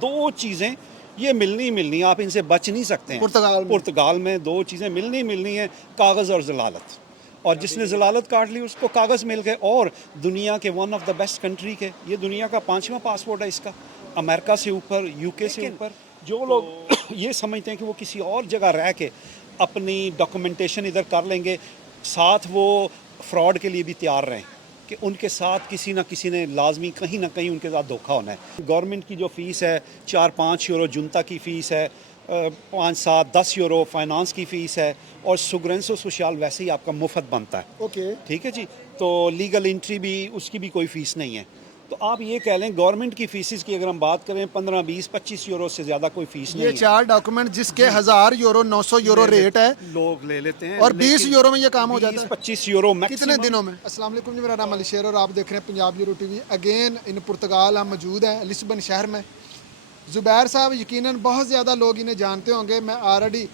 दो चीज़ें ये मिलनी ही मिलनी, आप इनसे बच नहीं सकते हैं। पुर्तगाल में दो चीज़ें मिलनी ही मिलनी है, कागज़ और ज़लालत। और जिसने ज़लालत काट ली उसको कागज़ मिल गए। और दुनिया के one of the best country के, ये दुनिया का 5वां पासपोर्ट है इसका, अमेरिका से ऊपर, यूके से ऊपर। जो लोग ये समझते हैं कि वो किसी और जगह रह के अपनी डॉक्यूमेंटेशन इधर कर लेंगे, साथ वो फ्रॉड के लिए भी तैयार रहें कि उनके साथ किसी ना किसी ने लाजमी कहीं ना कहीं उनके साथ धोखा होना है। गवर्नमेंट की जो फ़ीस है 4-5 यूरो जुनता की फ़ीस है, 5-7-10 यूरो फाइनेंस की फ़ीस है, और सुगरेंसो सोशल वैसे ही आपका मुफ्त बनता है। ओके, ठीक है जी। तो लीगल एंट्री भी, उसकी भी कोई फ़ीस नहीं है। तो आप ये कह लें गवर्नमेंट की फ़ीस की अगर हम बात करें 15-20-25 यूरो से ज़्यादा कोई फ़ीस नहीं ये है। 4 डॉक्यूमेंट जिसके 1000 यूरो 900 यूरो रेट है लोग ले लेते हैं और 20 यूरो में ये काम हो जाता है 20-25 यूरो कितने मैक्सिमम। दिनों में। अस्सलाम वालेकुम जी, मेरा नाम अली शेर और आप देख रहे हैं Punjab euro TV. Again in Portugal हम मौजूद हैं, लिस्बन शहर में। ज़ुबैर साहब यकीनन बहुत ज़्यादा लोग इन्हें जानते होंगे। मैं ऑलरेडी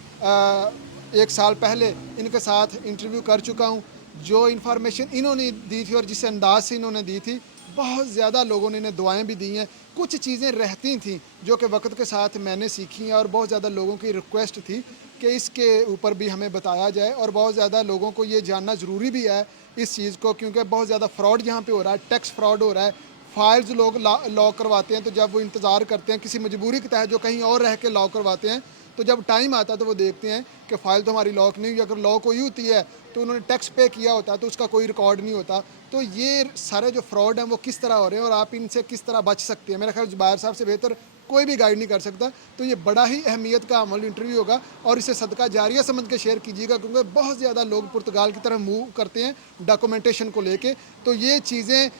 1 साल पहले इनके साथ इंटरव्यू कर चुका हूँ। जो इन्फॉर्मेशन इन्होंने दी थी और जिस अंदाज से इन्होंने दी थी, बहुत ज़्यादा लोगों ने इन्हें दुआएं भी दी हैं। कुछ चीज़ें रहती थी जो कि वक्त के साथ मैंने सीखी हैं और बहुत ज़्यादा लोगों की रिक्वेस्ट थी कि इसके ऊपर भी हमें बताया जाए। और बहुत ज़्यादा लोगों को ये जानना ज़रूरी भी है इस चीज़ को, क्योंकि बहुत ज़्यादा फ्रॉड यहाँ पे हो रहा है, टैक्स फ्रॉड हो रहा है। फाइल्स लोग लॉक करवाते हैं, तो जब वो इंतज़ार करते हैं किसी मजबूरी के तहत जो कहीं और रह के लॉक करवाते हैं, तो जब टाइम आता है तो वो देखते हैं कि फ़ाइल तो हमारी लॉक नहीं हुई। अगर लॉक हुई होती है तो उन्होंने टैक्स पे किया होता है तो उसका कोई रिकॉर्ड नहीं होता। तो ये सारे जो फ्रॉड हैं वो किस तरह हो रहे हैं और आप इनसे किस तरह बच सकते हैं, मेरा ख्याल ज़ुबैर साहब से बेहतर कोई भी गाइड नहीं कर सकता। तो ये बड़ा ही अहमियत का अमल इंटरव्यू होगा और इसे सदका जारिया समझ के शेयर कीजिएगा, क्योंकि बहुत ज़्यादा लोग पुर्तगाल की तरफ मूव करते हैं डॉक्यूमेंटेशन को लेके। तो ये चीज़ें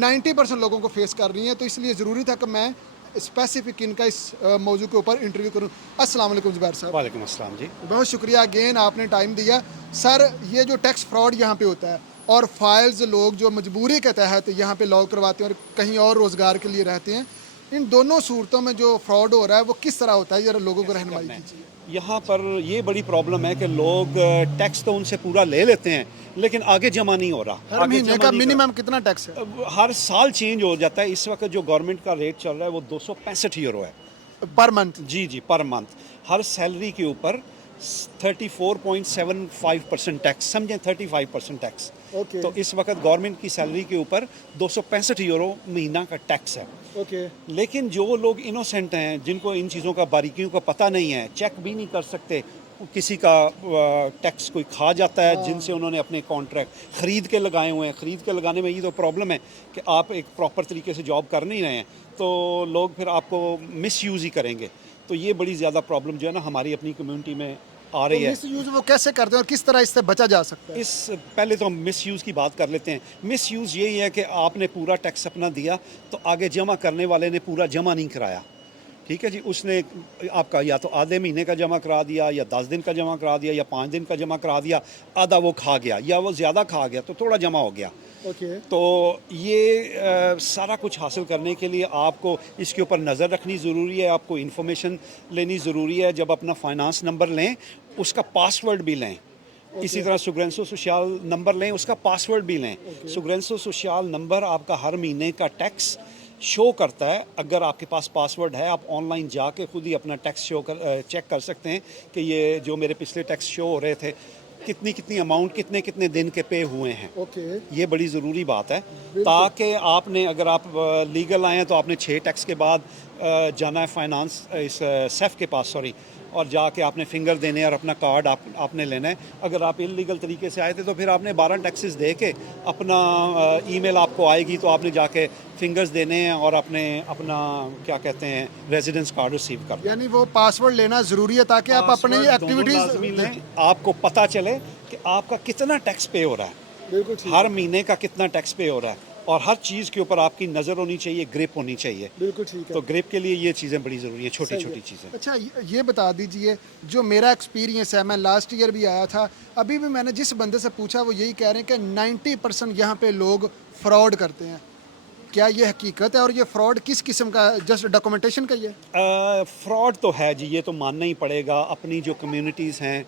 90% लोगों को फेस कर रही हैं, तो इसलिए ज़रूरी था कि मैं स्पेसिफिक इनका इस मौजू के ऊपर इंटरव्यू करूं। अस्सलाम वालेकुम ज़ुबैर साहब। वालेकुम अस्सलाम जी। बहुत शुक्रिया अगेन, आपने टाइम दिया। सर, ये जो टैक्स फ्रॉड यहाँ पे होता है और फाइल्स लोग जो मजबूरी के तहत यहाँ पे लॉक करवाते हैं और कहीं और रोज़गार के लिए रहते हैं, इन दोनों सूरतों में जो फ्रॉड हो रहा है वो किस तरह होता है, ज़रा लोगों को रहनुमाई कीजिए। यहाँ पर ये बड़ी प्रॉब्लम है कि लोग टैक्स तो उनसे पूरा ले लेते हैं लेकिन आगे जमा नहीं हो रहा। हर आगे महीने जमा का नहीं मिनिमम कितना टैक्स है? अब हर साल चेंज हो जाता है। इस वक्त जो गवर्नमेंट का रेट चल रहा है वो 265 यूरो है। Per month? जी जी, पर मंथ। हर सैलरी के ऊपर 34.75% टैक्स, समझें 35% टैक्स। ओके तो इस वक्त गवर्नमेंट की सैलरी के ऊपर 265 यूरो महीना का टैक्स है। ओके। लेकिन जो लोग इनोसेंट हैं, जिनको इन चीज़ों का बारीकियों का पता नहीं है, चेक भी नहीं कर सकते, किसी का टैक्स कोई खा जाता है जिनसे उन्होंने अपने कॉन्ट्रैक्ट ख़रीद के लगाए हुए हैं। ख़रीद के लगाने में ये तो प्रॉब्लम है कि आप एक प्रॉपर तरीके से जॉब कर नहीं रहे हैं, तो लोग फिर आपको मिसयूज़ ही करेंगे। तो ये बड़ी ज़्यादा प्रॉब्लम जो है ना हमारी अपनी कम्युनिटी में आ रही है। मिसयूज वो कैसे करते हैं और किस तरह इससे बचा जा सकता है? इस पहले तो हम मिसयूज़ की बात कर लेते हैं। मिसयूज़ यही है कि आपने पूरा टैक्स अपना दिया तो आगे जमा करने वाले ने पूरा जमा नहीं कराया। ठीक है जी, उसने आपका या तो आधे महीने का जमा करा दिया, या 10 दिन का जमा करा दिया, या 5 दिन का जमा करा दिया, आधा वो खा गया या वो ज़्यादा खा गया तो थोड़ा जमा हो गया। ओके। तो ये सारा कुछ हासिल करने के लिए आपको इसके ऊपर नज़र रखनी ज़रूरी है, आपको इन्फॉर्मेशन लेनी ज़रूरी है। जब अपना फाइनेंस नंबर लें उसका पासवर्ड भी लें। इसी तरह सुग्रेंसो सोशल नंबर लें, उसका पासवर्ड भी लें। सुग्रेंसो सोशल नंबर आपका हर महीने का टैक्स शो करता है। अगर आपके पास पासवर्ड है, आप ऑनलाइन जाके खुद ही अपना टैक्स चेक कर सकते हैं कि ये जो मेरे पिछले टैक्स शो हो रहे थे, कितनी कितनी अमाउंट कितने कितने दिन के पे हुए हैं। ओके। ये बड़ी ज़रूरी बात है, ताकि आपने अगर आप लीगल आए हैं तो आपने 6 टैक्स के बाद जाना है फाइनेंस इस सेफ के पास, सॉरी, और जाके आपने फिंगर देने और अपना कार्ड आपने लेना है। अगर आप इलीगल तरीके से आए थे तो फिर आपने 12 टैक्सेस दे के अपना ईमेल आपको आएगी तो आपने जाके फिंगर्स देने हैं और आपने अपना क्या कहते हैं रेजिडेंस कार्ड रिसीव करना है। यानी वो पासवर्ड लेना ज़रूरी है ताकि आप अपनी एक्टिविटीज़ आपको पता चले कि आपका कितना टैक्स पे हो रहा है, बिल्कुल ठीक हर महीने का कितना टैक्स पे हो रहा है, और हर चीज़ के ऊपर आपकी नज़र होनी चाहिए, ग्रिप होनी चाहिए। बिल्कुल ठीक है। तो ग्रिप के लिए ये चीज़ें बड़ी ज़रूरी हैं, छोटी छोटी चीज़ें। अच्छा, ये बता दीजिए, जो मेरा एक्सपीरियंस है, मैं लास्ट ईयर भी आया था, अभी भी मैंने जिस बंदे से पूछा वो यही कह रहे हैं कि 90% यहाँ पे लोग फ्रॉड करते हैं। क्या ये हकीकत है और ये फ्रॉड किस किस्म का, जस्ट डॉक्यूमेंटेशन का ही है? फ्रॉड तो है जी, ये तो मानना ही पड़ेगा। अपनी जो कम्युनिटीज़ हैं,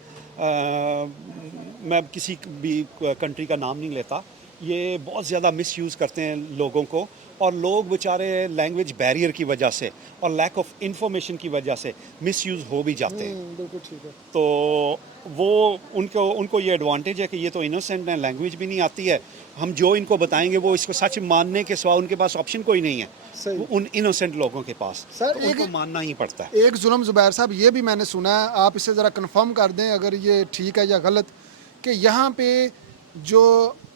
मैं किसी भी कंट्री का नाम नहीं लेता, ये बहुत ज़्यादा मिसयूज़ करते हैं लोगों को, और लोग बेचारे लैंग्वेज बैरियर की वजह से और लैक ऑफ इंफॉर्मेशन की वजह से मिसयूज़ हो भी जाते हैं। बिल्कुल ठीक है। तो वो उनको उनको ये एडवांटेज है कि ये तो इनोसेंट हैं, लैंग्वेज भी नहीं आती है, हम जो इनको बताएंगे वो इसको सच मानने के सिवा उनके पास ऑप्शन कोई नहीं है। सही। वो उन इनोसेंट लोगों के पास सर, तो उनको मानना ही पड़ता है। एक जुल्म ज़ुबैर साहब ये भी मैंने सुना है, आप इसे ज़रा कंफर्म कर दें अगर ये ठीक है या गलत, कि यहाँ पे जो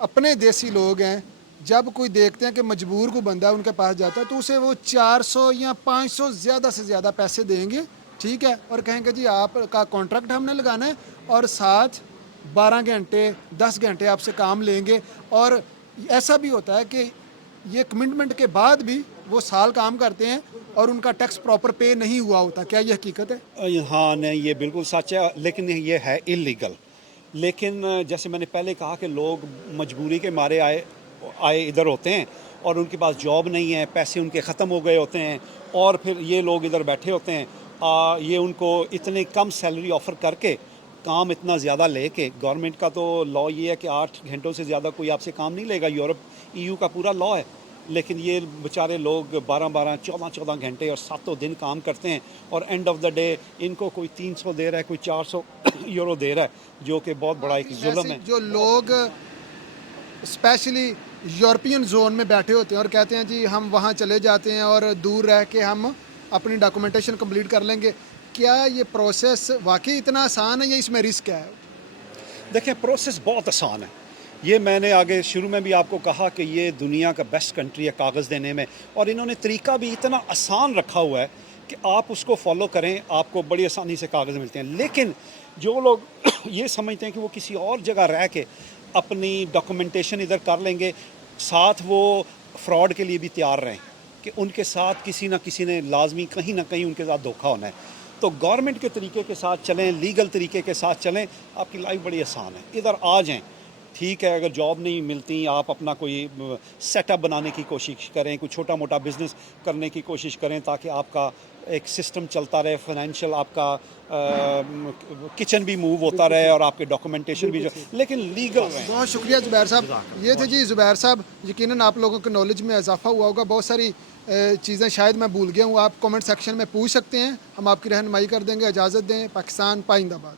अपने देसी लोग हैं जब कोई देखते हैं कि मजबूर को बंदा उनके पास जाता है तो उसे वो 400 या 500 ज़्यादा से ज़्यादा पैसे देंगे, ठीक है, और कहेंगे जी आपका कॉन्ट्रैक्ट हमने लगाना है और साथ 12 घंटे 10 घंटे आपसे काम लेंगे। और ऐसा भी होता है कि ये कमिटमेंट के बाद भी वो साल काम करते हैं और उनका टैक्स प्रॉपर पे नहीं हुआ होता। क्या ये हकीकत है? हाँ, नहीं, ये बिल्कुल सच है, लेकिन ये है इलीगल। लेकिन जैसे मैंने पहले कहा कि लोग मजबूरी के मारे आए आए इधर होते हैं और उनके पास जॉब नहीं है, पैसे उनके ख़त्म हो गए होते हैं, और फिर ये लोग इधर बैठे होते हैं। ये उनको इतने कम सैलरी ऑफ़र करके काम इतना ज़्यादा लेके, गवर्नमेंट का तो लॉ ये है कि 8 घंटों से ज़्यादा कोई आपसे काम नहीं लेगा, यूरोप EU का पूरा लॉ है। लेकिन ये बेचारे लोग 12-12, 14-14 घंटे और सातों दिन काम करते हैं, और एंड ऑफ द डे इनको कोई 300 दे रहा है, कोई 400 यूरो दे रहा है, जो कि बहुत बड़ा एक जुल्म है। जो लोग स्पेशली यूरोपियन जोन में बैठे होते हैं और कहते हैं जी हम वहाँ चले जाते हैं और दूर रह के हम अपनी डॉक्यूमेंटेशन कंप्लीट कर लेंगे, क्या ये प्रोसेस वाकई इतना आसान है या इसमें रिस्क है? देखिए, प्रोसेस बहुत आसान है। ये मैंने आगे शुरू में भी आपको कहा कि ये दुनिया का बेस्ट कंट्री है कागज़ देने में, और इन्होंने तरीका भी इतना आसान रखा हुआ है कि आप उसको फॉलो करें, आपको बड़ी आसानी से कागज़ मिलते हैं। लेकिन जो लोग ये समझते हैं कि वो किसी और जगह रह के अपनी डॉक्यूमेंटेशन इधर कर लेंगे, साथ वो फ्रॉड के लिए भी तैयार रहें कि उनके साथ किसी ना किसी ने लाजमी कहीं ना कहीं उनके साथ धोखा होना है। तो गवर्नमेंट के तरीके के साथ चलें, लीगल तरीके के साथ चलें, आपकी लाइफ बड़ी आसान है। इधर आ जाएं, ठीक है, अगर जॉब नहीं मिलती आप अपना कोई सेटअप बनाने की कोशिश करें, कोई छोटा मोटा बिज़नेस करने की कोशिश करें, ताकि आपका एक सिस्टम चलता रहे, फाइनेंशियल आपका किचन भी मूव होता रहे और आपके डॉक्यूमेंटेशन भी, लेकिन लीगल रहे। बहुत शुक्रिया ज़ुबैर साहब। ये थे जी ज़ुबैर साहब। यकीनन आप लोगों के नॉलेज में इजाफा हुआ होगा, बहुत सारी चीज़ें शायद मैं भूल गया हूँ, आप कमेंट सेक्शन में पूछ सकते हैं, हम आपकी रहनुमाई कर देंगे। इजाज़त दें, पाकिस्तान पाइंदाबाद।